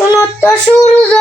সোনত সূর্য।